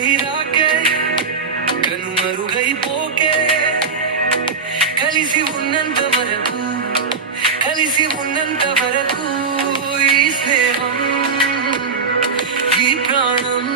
వైరాకే కనుమరుగైపోకే కలిసి ఉన్నంత వరకు కలిసి ఉన్నంత వరకు ఈ స్నేహం ఈ ప్రాణం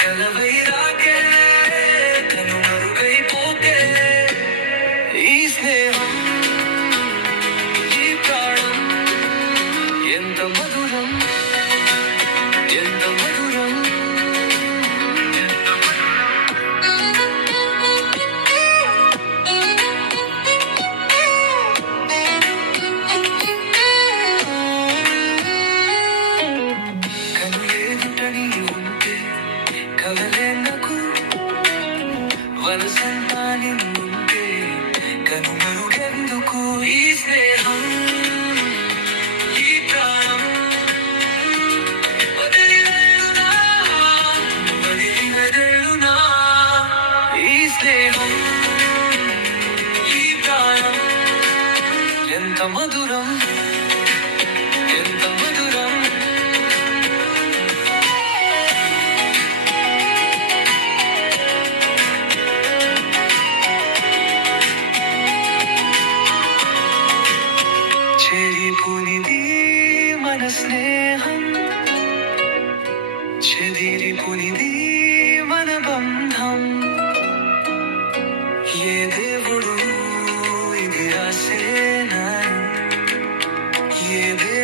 కలవైరాకే కనుమరుగైపోకే ఈ స్నేహం ఈ ప్రాణం ఎంత మధురం ఎంత మధురం వనసంతా నిన్నుంటే కనుమరుగెందుకు ఈ స్నేహం? ఈ ప్రాణం? వదిలి వెళ్ళునా వదిలి వెదళ్ళునా ఈ స్నేహం? ఈ ప్రాణం? ఎంత మధురం? చెరిపునిది మన స్నేహం. చెదిరిపునిది మన బంధం. ఏ దేవుడు ఇది రాసేనాను ఏ దేవుడు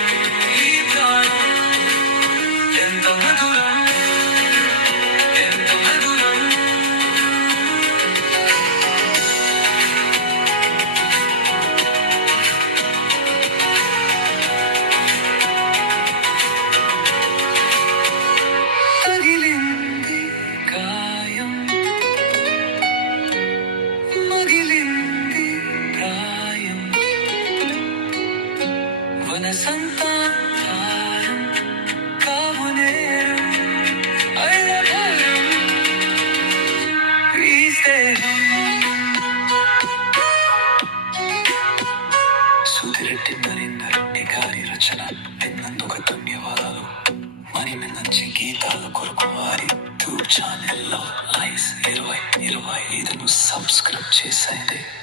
సుధిరెడ్డి నరేందర్ రెడ్డి గారి రచన విన్నందుకు ధన్యవాదాలు మరిన్ని మంచి గీతాల కొరకు వారి యూట్యూబ్ ఛానల్లో ఐస్ ఇరవై ఇరవై ఐదును సబ్స్క్రైబ్ చేసేయండి.